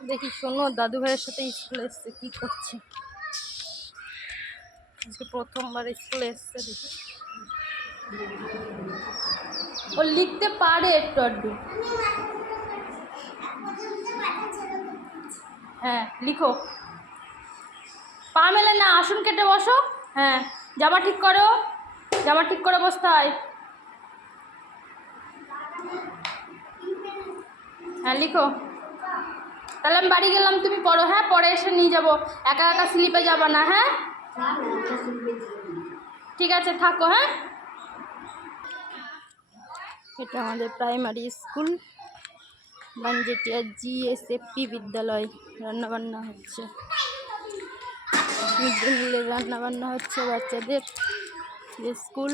দেখি শোনো, দাদু ভাইয়ের সাথে স্কুলে এসছে, কি করছে। আজকে প্রথমবার স্কুলে এসছে, দেখি ও লিখতে পারে একটু আধটু। হ্যাঁ লিখো, পা মেলে না, আসন কেটে বসো। হ্যাঁ, জামা ঠিক করো, জামা ঠিক করে বসতে হয়। হ্যাঁ লিখো। তাহলে আমি বাড়ি গেলাম, তুমি পড়ো। হ্যাঁ, পরে এসে নিয়ে যাবো, একা একা স্লিপে যাবা না। হ্যাঁ ঠিক আছে, থাকো। হ্যাঁ, এটা আমাদের প্রাইমারি স্কুল, বানজেটিয়া GSFP বিদ্যালয়। রান্নাবান্না হচ্ছে, মিড ডে মিলের রান্নাবান্না হচ্ছে বাচ্চাদের স্কুল।